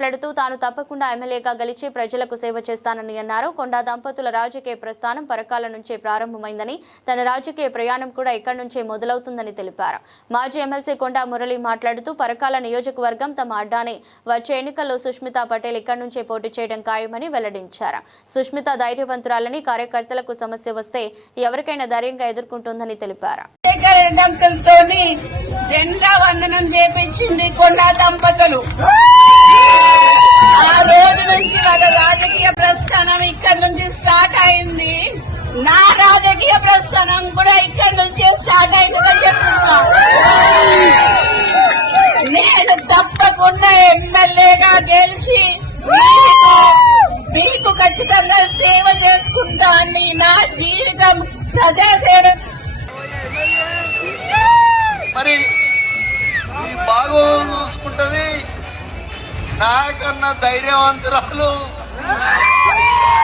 మాట్లాడుతూ తాను తప్పకుండా ఎమ్మెల్యేగా గెలిచి ప్రజలకు సేవ చేస్తానని అన్నారు. కొండా దంపతుల రాజకీయ ప్రస్థానం పరకాల నుంచే ప్రారంభమైందని, తన రాజకీయ ప్రయాణం కూడా ఇక్కడి నుంచే మొదలవుతుందని తెలిపారు. మాజీ ఎమ్మెల్సీ కొండా మురళి మాట్లాడుతూ పరకాల నియోజకవర్గం తమ అడ్డానే, వచ్చే ఎన్నికల్లో సుష్మితా పటేల్ ఇక్కడి నుంచే పోటీ చేయడం ఖాయమని వెల్లడించారు. సుష్మిత ధైర్యవంతురాలని, కార్యకర్తలకు సమస్య వస్తే ఎవరికైనా ధైర్యంగా ఎదుర్కొంటుందని తెలిపారు. జెండా వందనం చేపించింది కొండా దంపతులు. ఆ రోజు నుంచి వాళ్ళ రాజకీయ ప్రస్థానం ఇక్కడి నుంచి స్టార్ట్ అయింది. నా రాజకీయ ప్రస్థానం కూడా ఇక్కడి నుంచే స్టార్ట్ అయిందని చెప్తున్నా. నేను తప్పకుండా ఎమ్మెల్యేగా గెలిచి మీకు ఖచ్చితంగా సేవ చేసుకుంటా అని, నా జీవితం ప్రజాసేవ. మరి బాగో చూసుకుంటది, నాకన్నా ధైర్యవంతురాలు